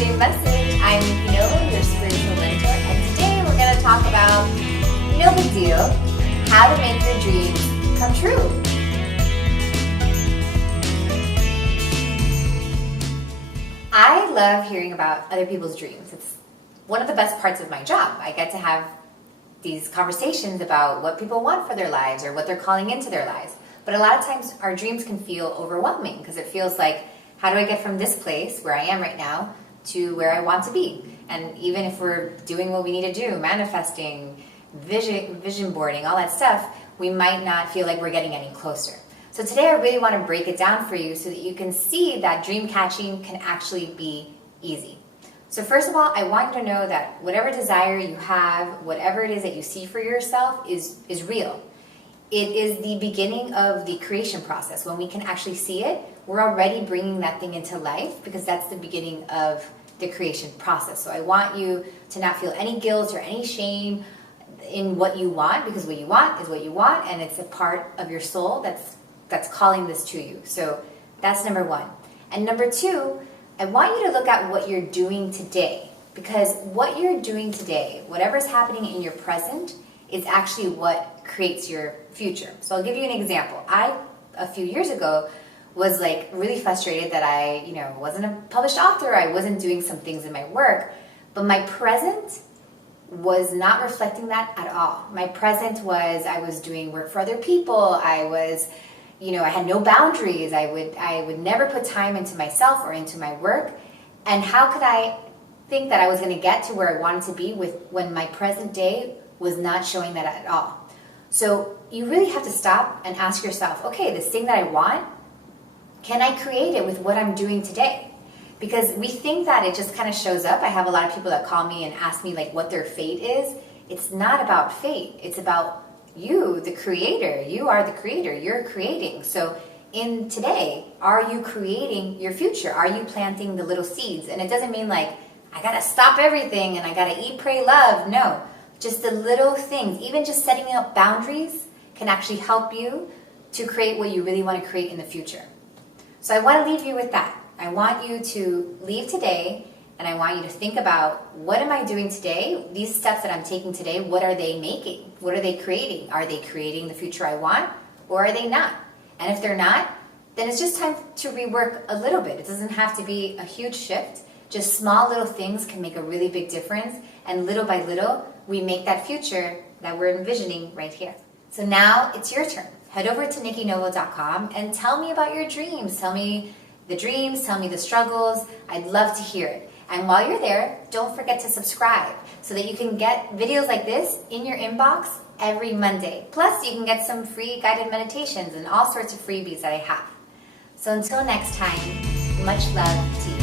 Wednesday message. I'm Nikki, your spiritual mentor, and today we're going to talk about, no big deal, how to make your dreams come true. I love hearing about other people's dreams. It's one of the best parts of my job. I get to have these conversations about what people want for their lives or what they're calling into their lives. But a lot of times our dreams can feel overwhelming because it feels like, how do I get from this place where I am right now to where I want to be? And even if we're doing what we need to do, manifesting, vision boarding, all that stuff, we might not feel like we're getting any closer. So today I really want to break it down for you so that you can see that dream catching can actually be easy. So first of all, I want you to know that whatever desire you have, whatever it is that you see for yourself is real. It is the beginning of the creation process. When we can actually see it, we're already bringing that thing into life because that's the beginning of the creation process. So I want you to not feel any guilt or any shame in what you want, because what you want is what you want, and it's a part of your soul that's calling this to you. So that's number one. And number two, I want you to look at what you're doing today, because what you're doing today, whatever's happening in your present, is actually what creates your future. So I'll give you an example. I, a few years ago, was really frustrated that I, wasn't a published author. I wasn't doing some things in my work, but my present was not reflecting that at all. My present was, I was doing work for other people. I was, I had no boundaries. I would never put time into myself or into my work. And how could I think that I was going to get to where I wanted to be when my present day was not showing that at all? So you really have to stop and ask yourself, okay, this thing that I want, can I create it with what I'm doing today? Because we think that it just kind of shows up. I have a lot of people that call me and ask me what their fate is. It's not about fate. It's about you, the creator. You are the creator. You're creating. So in today, are you creating your future? Are you planting the little seeds? And it doesn't mean I got to stop everything and I got to eat, pray, love. No, just the little things. Even just setting up boundaries can actually help you to create what you really want to create in the future. So I want to leave you with that. I want you to leave today, and I want you to think about, what am I doing today? These steps that I'm taking today, what are they making? What are they creating? Are they creating the future I want, or are they not? And if they're not, then it's just time to rework a little bit. It doesn't have to be a huge shift. Just small little things can make a really big difference, and little by little, we make that future that we're envisioning right here. So now it's your turn. Head over to NikkiNovo.com and tell me about your dreams. Tell me the dreams, tell me the struggles. I'd love to hear it. And while you're there, don't forget to subscribe so that you can get videos like this in your inbox every Monday. Plus, you can get some free guided meditations and all sorts of freebies that I have. So until next time, much love to you.